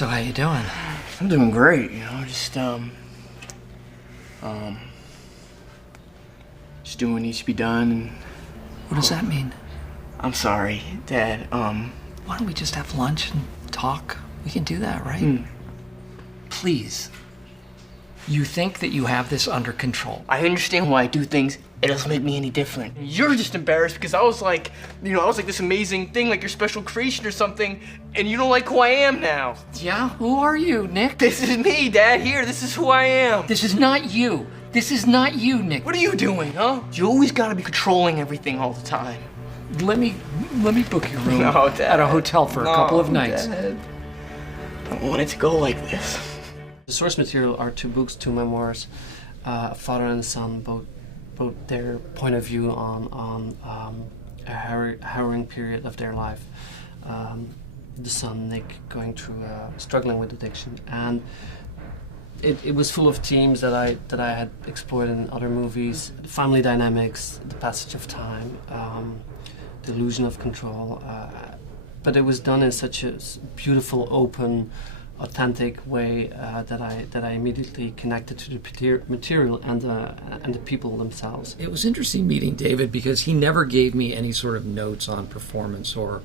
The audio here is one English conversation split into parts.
So how you doing? I'm doing great, just doing what needs to be done. What does that mean? I'm sorry, Dad. Why don't we just have lunch and talk? We can do that, right? Please. You think that you have this under control. I understand why I do things. It doesn't make me any different. You're just embarrassed because I was like, this amazing thing, like your special creation or something, and you don't like who I am now. Yeah? Who are you, Nick? This is me, Dad. Here, this is who I am. This is not you. This is not you, Nick. What are you doing, huh? You always gotta be controlling everything all the time. Let me book your room No, Dad. at a hotel for a couple of nights. Dad. I don't want it to go like this. The source material are 2 books, 2 memoirs, a father and son, both their point of view on a harrowing period of their life. The son, Nick, going through struggling with addiction, and it was full of themes that I had explored in other movies: family dynamics, the passage of time, the illusion of control. But it was done in such a beautiful, open, authentic way that I immediately connected to the material and the people themselves. It was interesting meeting David because he never gave me any sort of notes on performance or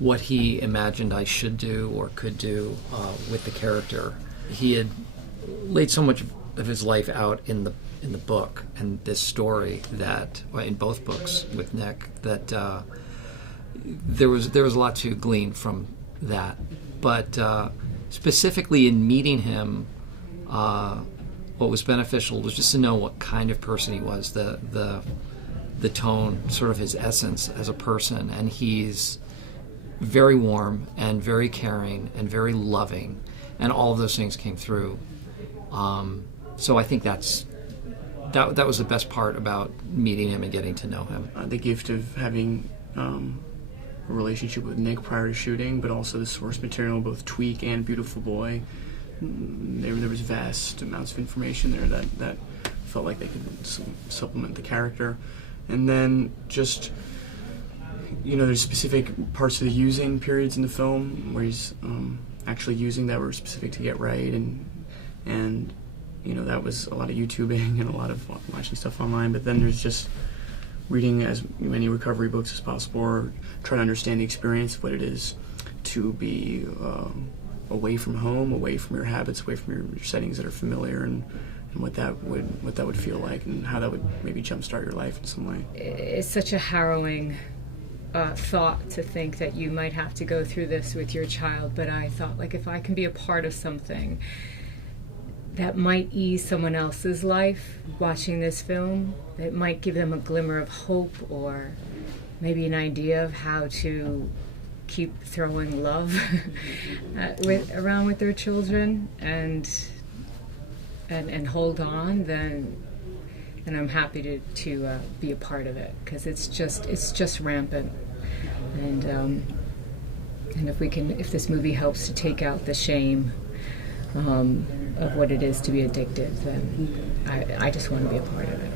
what he imagined I should do or could do with the character. He had laid so much of his life out in the book and this story that, well, in both books with Nick, that there was a lot to glean from that. But specifically in meeting him, what was beneficial was just to know what kind of person he was, the tone, sort of his essence as a person. And he's very warm and very caring and very loving, and all of those things came through. So I think that was the best part about meeting him and getting to know him. The gift of having a relationship with Nick prior to shooting, but also the source material, both Tweak and Beautiful Boy. There was vast amounts of information there that felt like they could supplement the character. And then just, there's specific parts of the using periods in the film where he's actually using that were specific to get right, and that was a lot of YouTubing and a lot of watching stuff online. But then there's just reading as many recovery books as possible, or trying to understand the experience of what it is to be away from home, away from your habits, away from your settings that are familiar, and what that would feel like, and how that would maybe jumpstart your life in some way. It's such a harrowing thought to think that you might have to go through this with your child, but I thought, like, if I can be a part of something that might ease someone else's life watching this film, it might give them a glimmer of hope, or maybe an idea of how to keep throwing love around with their children and hold on, then I'm happy to be a part of it, because it's just rampant, and if this movie helps to take out the shame of what it is to be addicted, then I just want to be a part of it.